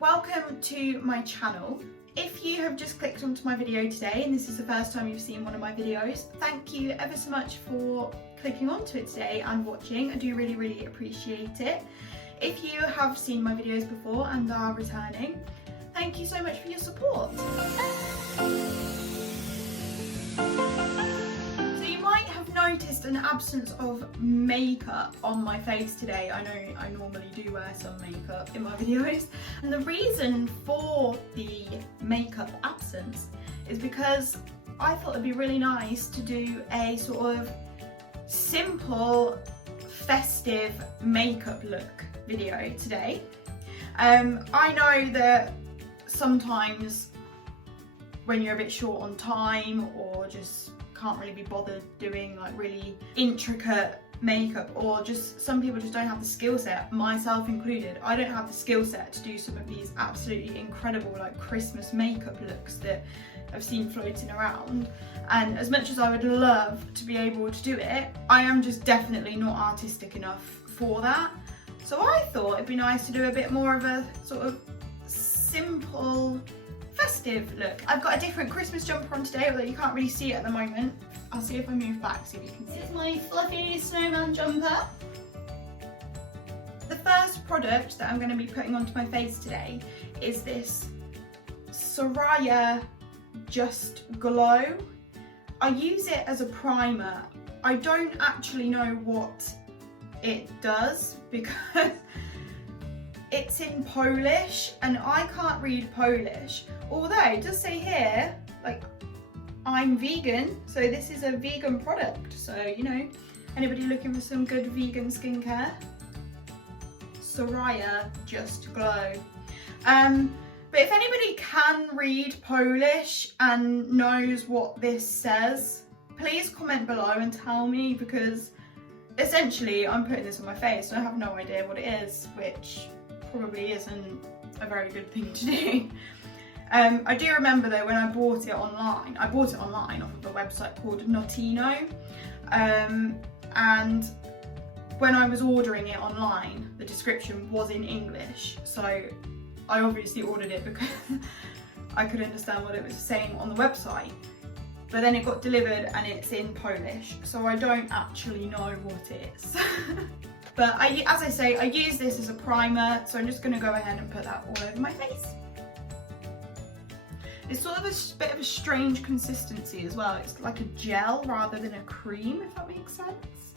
Welcome to my channel. If you have just clicked onto my video today and this is the first time you've seen one of my videos, thank you ever so much for clicking onto it today and watching. I do really appreciate it. If you have seen my videos before and are returning, thank you so much for your support. Noticed an absence of makeup on my face today. I know I normally do wear some makeup in my videos, and the reason for the makeup absence is because I thought it'd be really nice to do a sort of simple festive makeup look video today. I know that sometimes when you're a bit short on time or just can't really be bothered doing like really intricate makeup, or just some people just don't have the skill set, myself included. I don't have the skill set to do some of these absolutely incredible like Christmas makeup looks that I've seen floating around, and as much as I would love to be able to do it, I am just definitely not artistic enough for that. So I thought it'd be nice to do a bit more of a sort of simple festive look. I've got a different Christmas jumper on today, although you can't really see it at the moment. I'll see if I move back so you can see. This is my fluffy snowman jumper. The first product that I'm going to be putting onto my face today is this Soraya Just Glow. I use it as a primer. I don't actually know what it does because it's in Polish and I can't read Polish, although it does say here, like, I'm vegan, so this is a vegan product, so you know, anybody looking for some good vegan skincare, Soraya Just Glow. But if anybody can read Polish and knows what this says, please comment below and tell me, because essentially I'm putting this on my face and I have no idea what it is, which probably isn't a very good thing to do. I do remember though when I bought it online off of a website called Notino, and when I was ordering it online the description was in English, so I obviously ordered it because I could understand what it was saying on the website, but then it got delivered and it's in Polish, so I don't actually know what it is. But as I say, I use this as a primer, so I'm just going to go ahead and put that all over my face. It's sort of a bit of a strange consistency as well. It's like a gel rather than a cream, if that makes sense.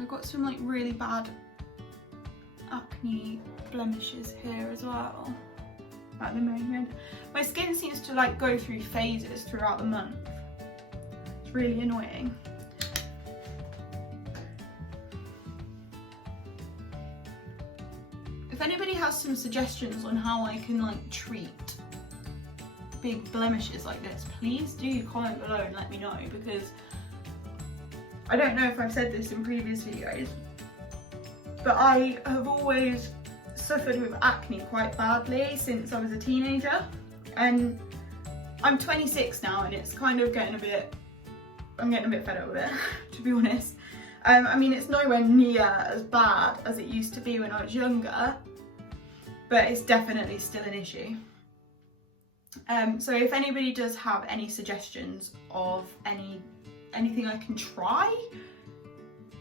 I've got some like really bad acne blemishes here as well at the moment. My skin seems to like go through phases throughout the month. It's really annoying. If anybody has some suggestions on how I can like treat big blemishes like this, please do comment below and let me know, because I don't know if I've said this in previous videos, but I have always suffered with acne quite badly since I was a teenager, and I'm 26 now and it's kind of getting I'm getting a bit fed up with it, to be honest. I mean, it's nowhere near as bad as it used to be when I was younger, but it's definitely still an issue. So if anybody does have any suggestions of anything I can try,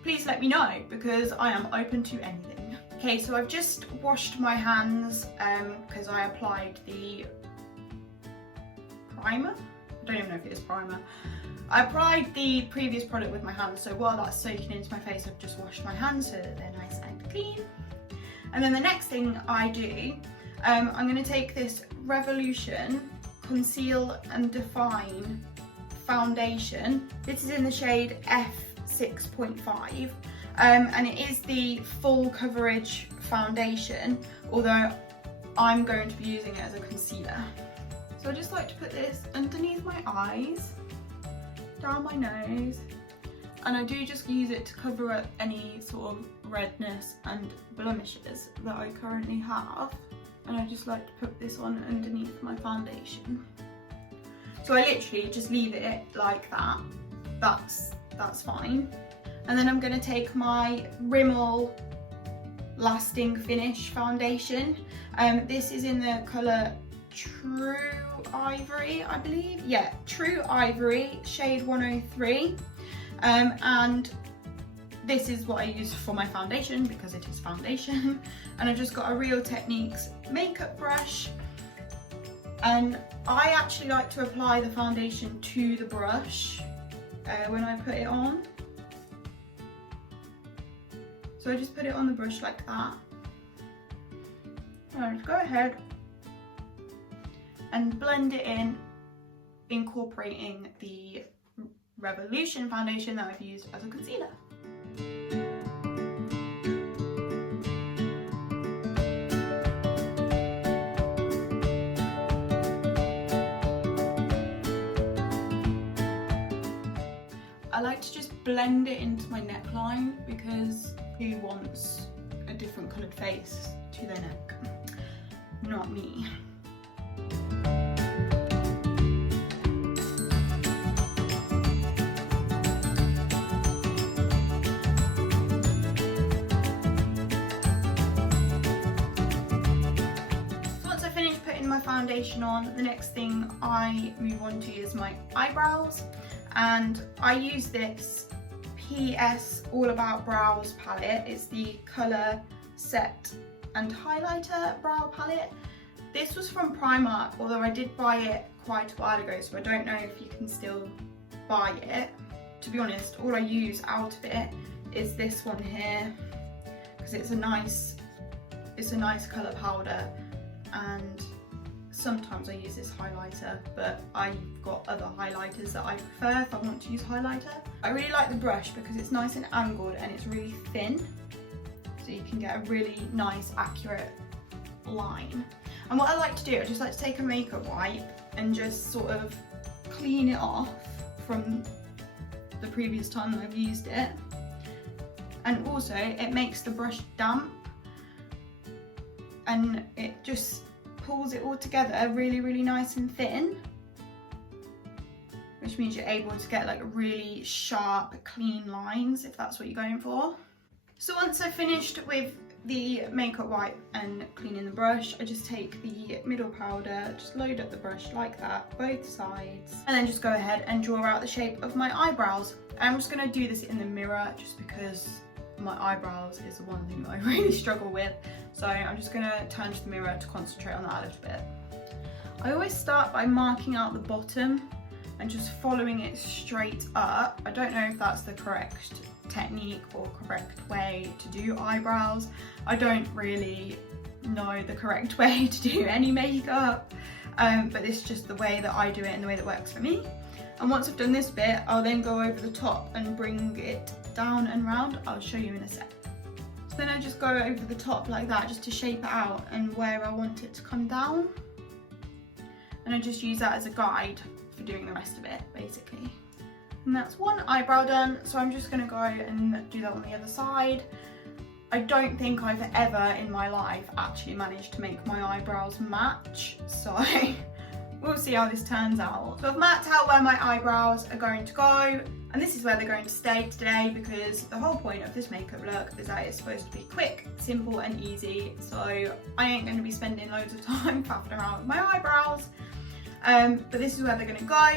please let me know, because I am open to anything. Okay, so I've just washed my hands because I applied the primer. I don't even know if it is primer. I applied the previous product with my hands, so while that's soaking into my face, I've just washed my hands so that they're nice and clean. And then the next thing I do, I'm going to take this Revolution Conceal and Define foundation. This is in the shade F6.5, and it is the full coverage foundation, although I'm going to be using it as a concealer. So I just like to put this underneath my eyes, down my nose, and I do just use it to cover up any sort of redness and blemishes that I currently have, and I just like to put this on underneath my foundation. So I literally just leave it like that. That's fine. And then I'm going to take my Rimmel lasting finish foundation. This is in the colour True Ivory, I believe. Yeah, True Ivory, shade 103. And this is what I use for my foundation because it is foundation. And I've just got a Real Techniques makeup brush. And I actually like to apply the foundation to the brush when I put it on. So I just put it on the brush like that. And I just go ahead and blend it in, incorporating the Revolution foundation that I've used as a concealer. I like to just blend it into my neckline because who wants a different coloured face to their neck? Not me. So once I finish putting my foundation on, the next thing I move on to is my eyebrows. And I use this PS All About Brows palette. It's the Colour Set and Highlighter brow palette. This was from Primark, although I did buy it quite a while ago, so I don't know if you can still buy it. To be honest, all I use out of it is this one here, because it's a nice colour powder, and sometimes I use this highlighter, but I've got other highlighters that I prefer if I want to use highlighter. I really like the brush because it's nice and angled and it's really thin, so you can get a really nice, accurate line. And what I like to do, I just like to take a makeup wipe and just sort of clean it off from the previous time that I've used it. And also, it makes the brush damp and it just pulls it all together really, really nice and thin, which means you're able to get like really sharp, clean lines if that's what you're going for. So once I've finished with the makeup wipe and cleaning the brush, I just take the middle powder, just load up the brush like that, both sides, and then just go ahead and draw out the shape of my eyebrows. I'm just going to do this in the mirror just because my eyebrows is the one thing that I really struggle with. So I'm just going to turn to the mirror to concentrate on that a little bit. I always start by marking out the bottom and just following it straight up. I don't know if that's the correct technique or correct way to do eyebrows. I don't really know the correct way to do any makeup, but it's just the way that I do it and the way that works for me. And once I've done this bit, I'll then go over the top and bring it down and round. I'll show you in a sec. So then I just go over the top like that just to shape it out and where I want it to come down. And I just use that as a guide for doing the rest of it, basically. And that's one eyebrow done, so I'm just gonna go and do that on the other side. I don't think I've ever in my life actually managed to make my eyebrows match, so we'll see how this turns out. So I've mapped out where my eyebrows are going to go, and this is where they're going to stay today because the whole point of this makeup look is that it's supposed to be quick, simple and easy, so I ain't going to be spending loads of time faffing around with my eyebrows. But this is where they're going to go.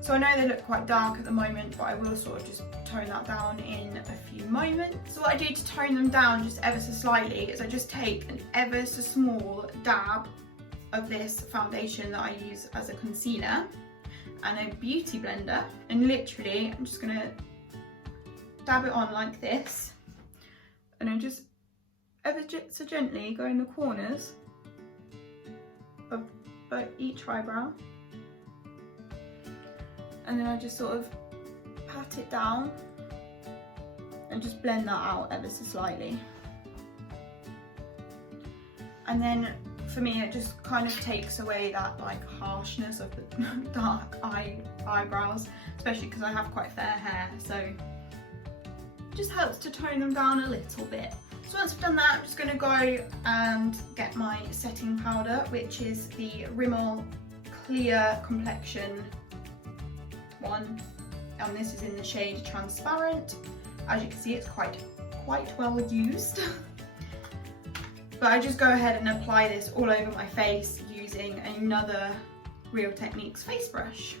So I know they look quite dark at the moment, but I will sort of just tone that down in a few moments. So what I do to tone them down just ever so slightly is I just take an ever so small dab of this foundation that I use as a concealer and a beauty blender, and literally I'm just going to dab it on like this, and I just ever so gently go in the corners of each eyebrow, and then I just sort of pat it down and just blend that out ever so slightly. And then for me it just kind of takes away that like harshness of the dark eyebrows, especially because I have quite fair hair, so it just helps to tone them down a little bit. So once I've done that, I'm just going to go and get my setting powder, which is the Rimmel Clear Complexion one, and this is in the shade Transparent. As you can see, it's quite well used. But I just go ahead and apply this all over my face using another Real Techniques face brush.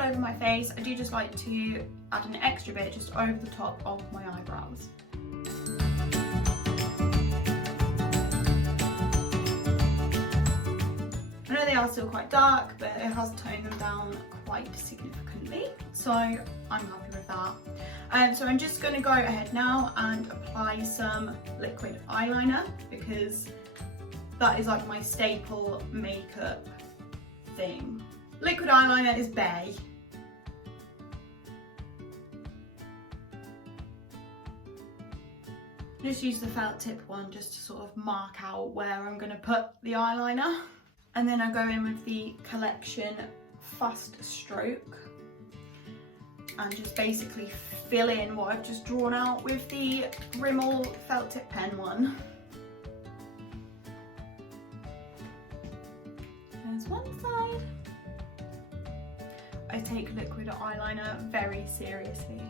Over my face, I do just like to add an extra bit just over the top of my eyebrows. I know they are still quite dark, but it has toned them down quite significantly, so I'm happy with that. So I'm just going to go ahead now and apply some liquid eyeliner, because that is like my staple makeup thing. Liquid eyeliner is bae. Just use the felt tip one just to sort of mark out where I'm going to put the eyeliner. And then I go in with the Collection Fast Stroke and just basically fill in what I've just drawn out with the Rimmel felt tip pen one. There's one side. I take liquid eyeliner very seriously.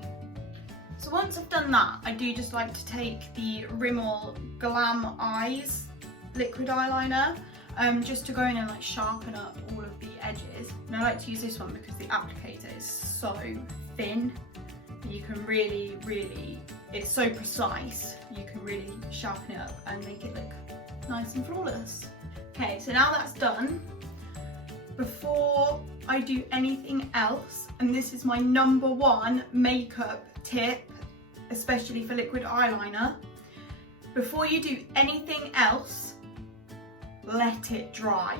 So once I've done that, I do just like to take the Rimmel Glam Eyes liquid eyeliner just to go in and like sharpen up all of the edges. And I like to use this one because the applicator is so thin. You can really, it's so precise, you can really sharpen it up and make it look nice and flawless. Okay, so now that's done, before I do anything else, and this is my #1 makeup tip, especially for liquid eyeliner, before you do anything else, let it dry.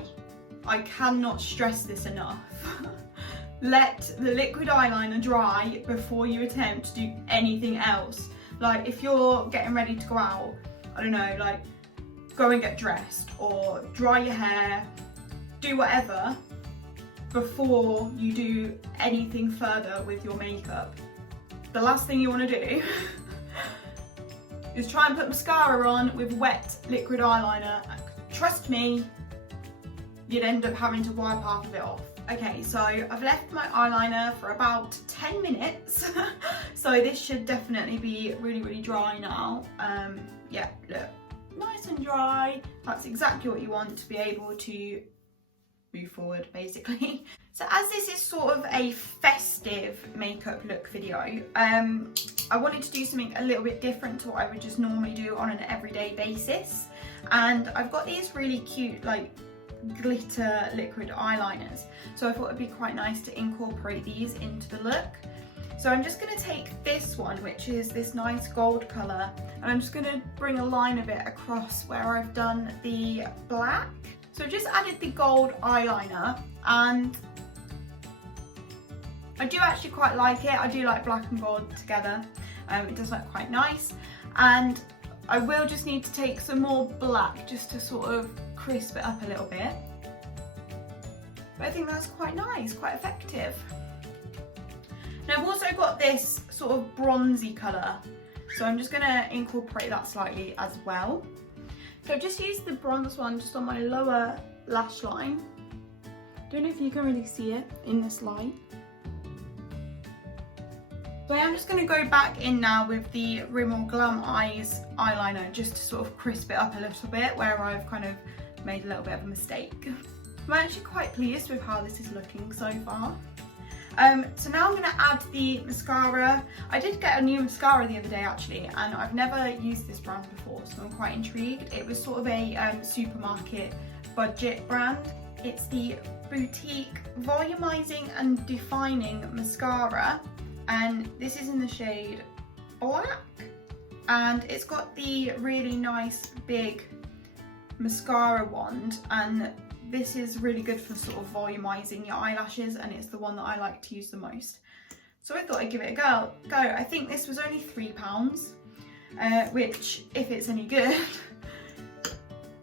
I cannot stress this enough. Let the liquid eyeliner dry before you attempt to do anything else. Like if you're getting ready to go out, I don't know, like go and get dressed or dry your hair, do whatever before you do anything further with your makeup. The last thing you want to do is try and put mascara on with wet liquid eyeliner. Trust me, you'd end up having to wipe half of it off. Okay, so I've left my eyeliner for about 10 minutes. So this should definitely be really dry now. Yeah, look, nice and dry. That's exactly what you want to be able to move forward, basically. So as this is sort of a festive makeup look video, I wanted to do something a little bit different to what I would just normally do on an everyday basis. And I've got these really cute like glitter liquid eyeliners. So I thought it'd be quite nice to incorporate these into the look. So I'm just going to take this one, which is this nice gold colour, and I'm just going to bring a line of it across where I've done the black. So I've just added the gold eyeliner, and I do actually quite like it. I do like black and gold together. It does look quite nice. And I will just need to take some more black just to sort of crisp it up a little bit. But I think that's quite nice, quite effective. Now I've also got this sort of bronzy colour, so I'm just going to incorporate that slightly as well. So I've just used the bronze one just on my lower lash line. Don't know if you can really see it in this light. So I am just going to go back in now with the Rimmel Glam Eyes eyeliner just to sort of crisp it up a little bit where I've kind of made a little bit of a mistake. I'm actually quite pleased with how this is looking so far. So now I'm going to add the mascara. I did get a new mascara the other day actually, and I've never used this brand before, so I'm quite intrigued. It was sort of a supermarket budget brand. It's the Boutique Volumizing and Defining Mascara, and this is in the shade Black, and it's got the really nice big mascara wand, and this is really good for sort of volumizing your eyelashes, and it's the one that I like to use the most. So I thought I'd give it a go. I think this was only £3, which, if it's any good,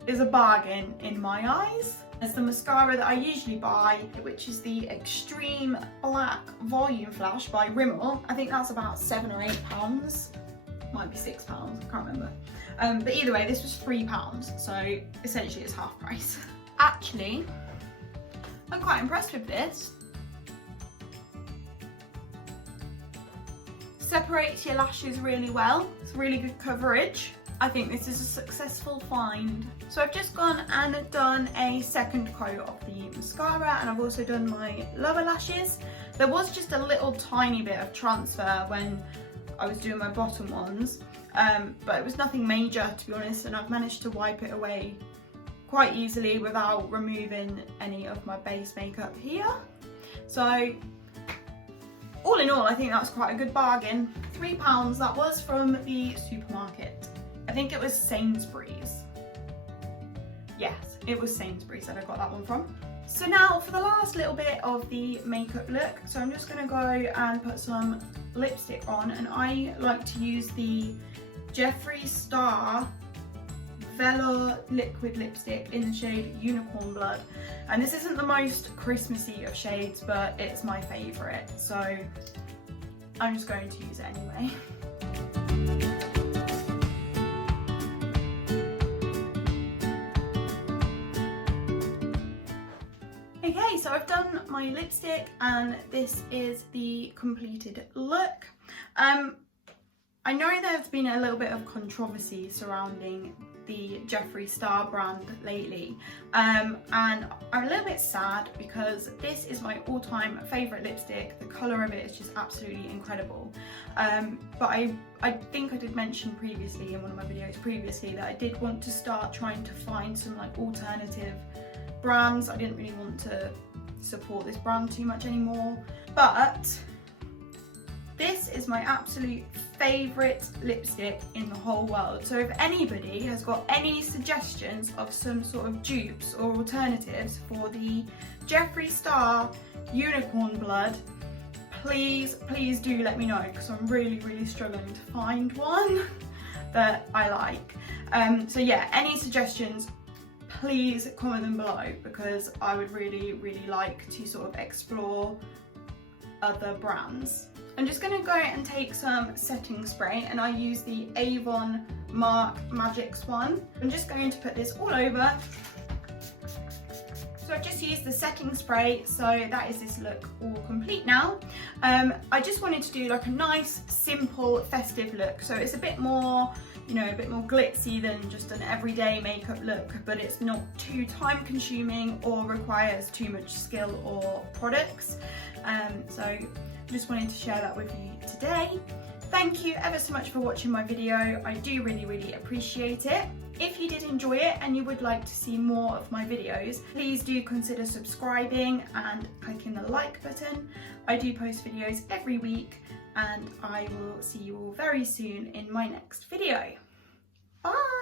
is a bargain in my eyes. It's the mascara that I usually buy, which is the Extreme Black Volume Flash by Rimmel. I think that's about £7 or £8. might be £6, I can't remember. But either way, this was £3, so essentially it's half price. Actually, I'm quite impressed with this. Separates your lashes really well. It's really good coverage. I think this is a successful find. So I've just gone and done a second coat of the mascara, and I've also done my lower lashes. There was just a little tiny bit of transfer when I was doing my bottom ones, but it was nothing major, to be honest, and I've managed to wipe it away quite easily without removing any of my base makeup here. So all in all, I think that's quite a good bargain. £3 that was from the supermarket. I think it was Sainsbury's. Yes, it was Sainsbury's that I got that one from. So now for the last little bit of the makeup look, so I'm just gonna go and put some lipstick on, and I like to use the Jeffree Star Velour liquid lipstick in the shade Unicorn Blood. And this isn't the most Christmassy of shades, but it's my favourite, so I'm just going to use it anyway. Okay, so I've done my lipstick and this is the completed look. I know there's been a little bit of controversy surrounding the Jeffree Star brand lately, and I'm a little bit sad because this is my all-time favourite lipstick. The colour of it is just absolutely incredible. But I think I did mention previously in one of my videos previously that I did want to start trying to find some like alternative brands. I didn't really want to support this brand too much anymore, but this is my absolute favourite lipstick in the whole world. So if anybody has got any suggestions of some sort of dupes or alternatives for the Jeffree Star Unicorn Blood, please do let me know, because I'm really struggling to find one that I like. So yeah, any suggestions, please comment them below, because I would really like to sort of explore other brands. I'm just going to go and take some setting spray, and I use the Avon Mark Magix one. I'm just going to put this all over. So I've just used the setting spray, so that is this look all complete now. I just wanted to do like a nice simple festive look, so it's a bit more, you know, a bit more glitzy than just an everyday makeup look, but it's not too time consuming or requires too much skill or products. So just wanted to share that with you today. Thank you ever so much for watching my video. I do really appreciate it. If you did enjoy it and you would like to see more of my videos, please do consider subscribing and clicking the like button. I do post videos every week, and I will see you all very soon in my next video. Bye!